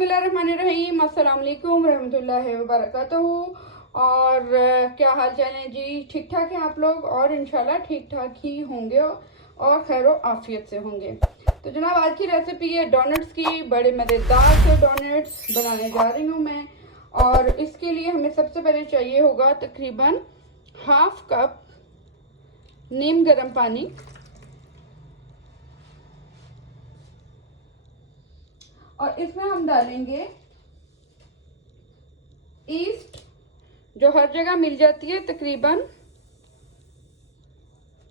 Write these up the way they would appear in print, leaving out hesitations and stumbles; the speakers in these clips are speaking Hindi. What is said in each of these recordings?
बिस्मिल्लाहिर्रहमानिर्रहीम, अस्सलाम वालेकुम रहमतुल्लाहि व बरकातहू। और क्या हाल चाल है जी? ठीक ठाक हैं आप लोग? और इंशाल्लाह ठीक ठाक ही होंगे और खैर आफियत से होंगे। तो जनाब, आज की रेसिपी है डोनट्स की। बड़े मज़ेदार से डोनट्स बनाने जा रही हूँ मैं। और इसके लिए हमें सबसे पहले चाहिए होगा तकरीबन हाफ कप नीम गर्म पानी, और इसमें हम डालेंगे ईस्ट, जो हर जगह मिल जाती है, तकरीबन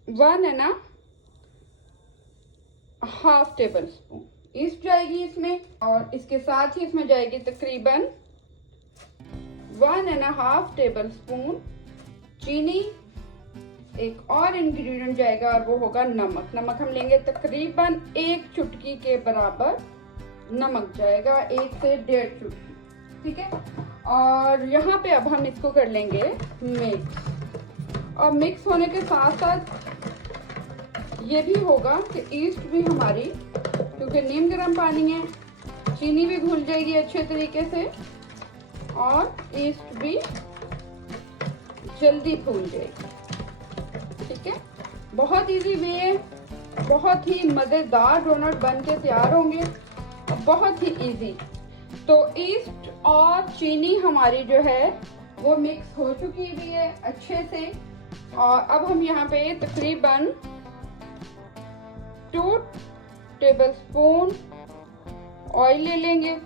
1.5 टेबल स्पून ईस्ट जाएगी इसमें। और इसके साथ ही इसमें जाएगी तकरीबन 1.5 टेबल स्पून चीनी। एक और इंग्रेडिएंट जाएगा और वो होगा नमक। नमक हम लेंगे तकरीबन 1 चुटकी के बराबर नमक जाएगा, 1 से 1.5 चुटकी, ठीक है। और यहाँ पे अब हम इसको कर लेंगे मिक्स। और मिक्स होने के साथ साथ ये भी होगा कि ईस्ट भी हमारी, क्योंकि नीम गर्म पानी है, चीनी भी घुल जाएगी अच्छे तरीके से और ईस्ट भी जल्दी फूल जाएगी, ठीक है। बहुत इजी वे, बहुत ही मज़ेदार डोनट बन के तैयार होंगे, बहुत ही इजी। तो ईस्ट और चीनी हमारी जो है वो मिक्स हो चुकी भी है अच्छे से। और अब हम यहाँ पे तकरीबन 2 टेबल स्पून ऑयल ले लेंगे।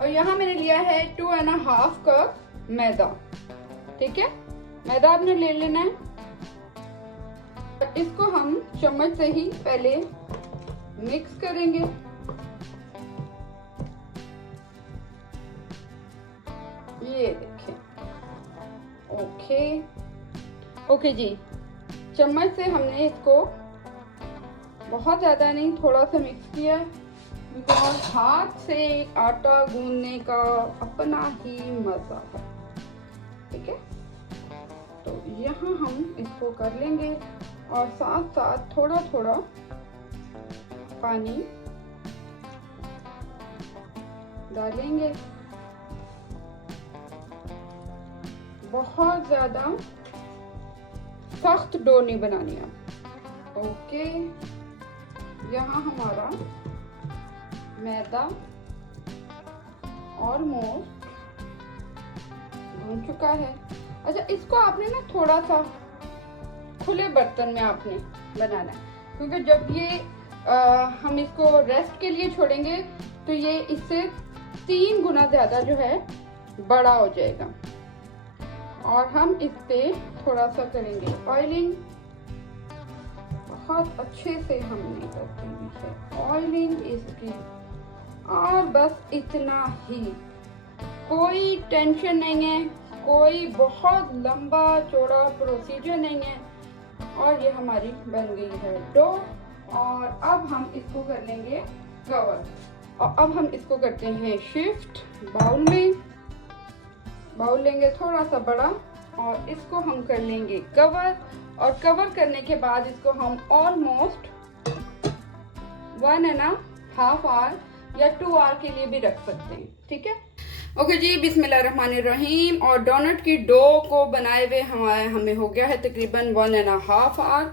और यहाँ मैंने लिया है 2.5 कप मैदा, ठीक है। मैदा आपने ले लेना है। इसको हम चम्मच से ही पहले मिक्स करेंगे। ये देखें, ओके जी। चम्मच से हमने इसको बहुत ज़्यादा नहीं, थोड़ा सा मिक्स किया, बिकॉज हाथ से आटा गूंदने का अपना ही मज़ा है, ठीक है। तो यहाँ हम इसको कर लेंगे और साथ साथ थोड़ा थोड़ा पानी डालेंगे। बहुत ज़्यादा सख्त डो नहीं बनानी है, ओके। यहाँ हमारा मैदा ऑलमोस्ट भून चुका है। अच्छा, इसको आपने ना थोड़ा सा खुले बर्तन में आपने बनाना है, क्योंकि जब ये हम इसको रेस्ट के लिए छोड़ेंगे तो ये इससे 3 गुना ज़्यादा जो है बड़ा हो जाएगा। और हम इस पे थोड़ा सा करेंगे ऑयलिंग, बहुत अच्छे से हमने करनी है ऑयलिंग इसकी। और बस इतना ही, कोई टेंशन नहीं है, कोई बहुत लंबा चौड़ा प्रोसीजर नहीं है। और ये हमारी बन गई है डो। और अब हम इसको कर लेंगे कवर। और अब हम इसको करते हैं शिफ्ट बाउल में। बाउल लेंगे थोड़ा सा बड़ा और इसको हम कर लेंगे कवर। और कवर करने के बाद इसको हम ऑलमोस्ट 1.5 आवर या 2 आवर के लिए भी रख सकते हैं, ठीक है। ओके जी, बिस्मिल्लाहिर्रहमानिर्रहीम। और डोनट की डो को बनाए हुए हमें हो गया है तकरीबन 1.5 आवर,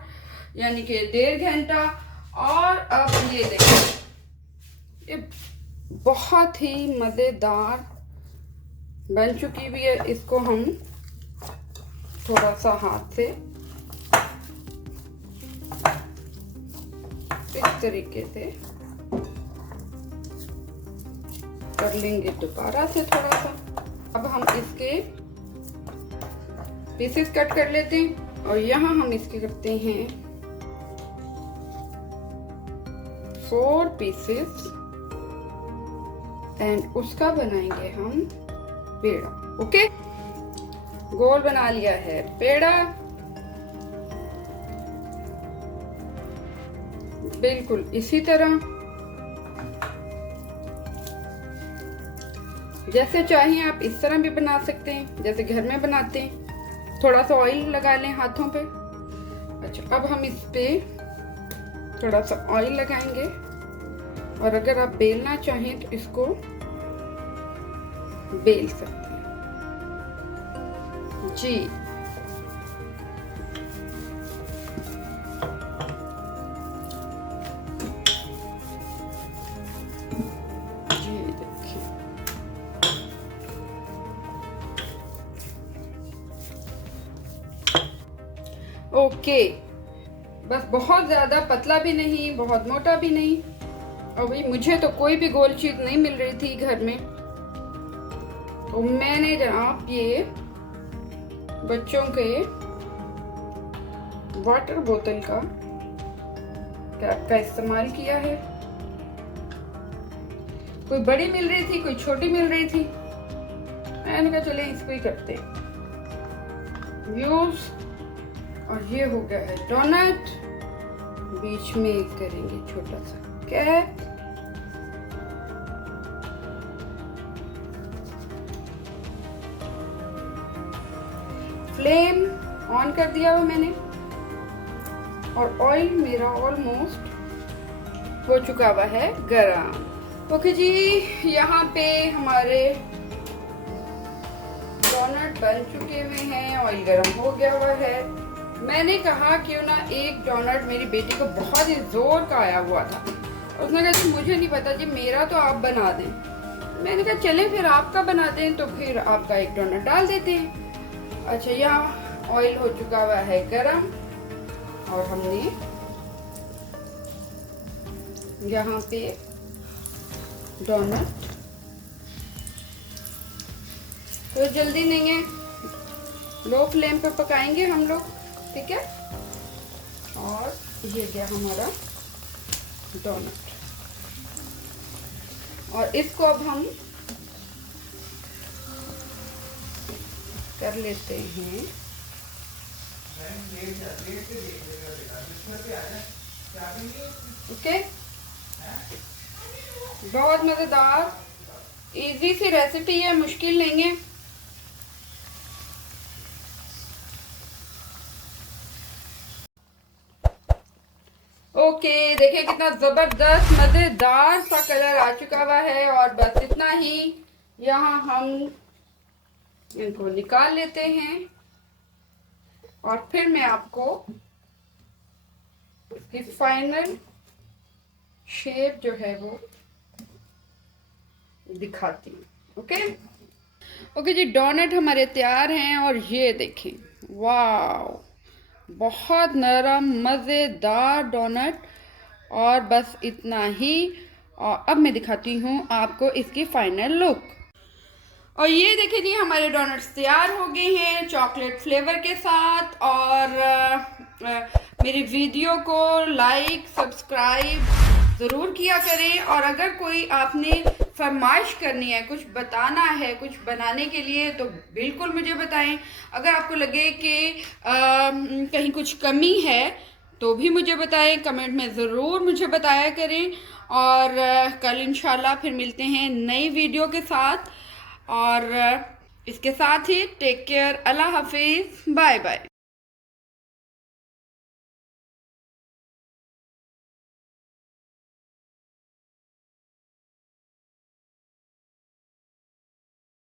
यानी कि 1.5 घंटा। और अब ये देखिए, ये बहुत ही मज़ेदार बन चुकी हुई है। इसको हम थोड़ा सा हाथ से इस तरीके से कर लेंगे दोबारा से थोड़ा सा। अब हम इसके पीसेस कट कर लेते हैं। और यहाँ हम इसके करते हैं 4 पीसेस एंड उसका बनाएंगे हम पेड़ा, ओके। गोल बना लिया है पेड़ा, बिल्कुल इसी तरह जैसे चाहिए आप इस तरह भी बना सकते हैं, जैसे घर में बनाते हैं। थोड़ा सा ऑयल लगा लें हाथों पे। अच्छा, अब हम इस पे थोड़ा सा ऑयल लगाएंगे। और अगर आप बेलना चाहें तो इसको बेल सकते हैं जी। ओके, बस बहुत ज़्यादा पतला भी नहीं, बहुत मोटा भी नहीं। अभी मुझे तो कोई भी गोल चीज़ नहीं मिल रही थी घर में, तो मैंने जनाब ये बच्चों के वाटर बोतल का कैप का इस्तेमाल किया है। कोई बड़ी मिल रही थी, कोई छोटी मिल रही थी, मैंने कहा चले इसको ही करते यूज। और ये हो गया है डोनट, बीच में करेंगे छोटा सा कैप। फ्लेम ऑन कर दिया हुआ मैंने, और ऑयल मेरा ऑलमोस्ट हो चुका हुआ है गरम। ओके जी, यहाँ पे हमारे डोनट बन चुके हुए हैं, ऑयल गरम हो गया हुआ है। मैंने कहा क्यों ना एक डोनट, मेरी बेटी को बहुत ही जोर का आया हुआ था, उसने कहा जी मुझे नहीं पता जी, मेरा तो आप बना दें। मैंने कहा चले फिर आपका बना दें, तो फिर आपका एक डोनट डाल देते हैं। अच्छा, यहाँ ऑयल हो चुका हुआ है गरम, और हमने यहाँ पे डोनट, तो जल्दी नहीं है, लो फ्लेम पे पकाएंगे हम लोग, ठीक है। और ये गया हमारा डोनट, और इसको अब हम कर लेते हैं ओके। बहुत मजेदार इजी सी रेसिपी है, मुश्किल नहीं है। ओके, देखिए कितना जबरदस्त मजेदार सा कलर आ चुका हुआ है, और बस इतना ही। यहाँ हम इनको निकाल लेते हैं, और फिर मैं आपको इसकी फाइनल शेप जो है वो दिखाती हूँ। ओके ओके जी, डोनट हमारे तैयार हैं, और ये देखें, वाह, बहुत नरम मज़ेदार डोनट। और बस इतना ही, और अब मैं दिखाती हूँ आपको इसकी फाइनल लुक। और ये देखिए जी, हमारे डोनट्स तैयार हो गए हैं चॉकलेट फ्लेवर के साथ। और मेरी वीडियो को लाइक सब्सक्राइब ज़रूर किया करें, और अगर कोई आपने फरमाइश करनी है, कुछ बताना है कुछ बनाने के लिए, तो बिल्कुल मुझे बताएं। अगर आपको लगे कि कहीं कुछ कमी है तो भी मुझे बताएं, कमेंट में ज़रूर मुझे बताया करें। और कल इंशाल्लाह फिर मिलते हैं नई वीडियो के साथ। और इसके साथ ही टेक केयर, अल्लाह हाफिज़, बाय बाय।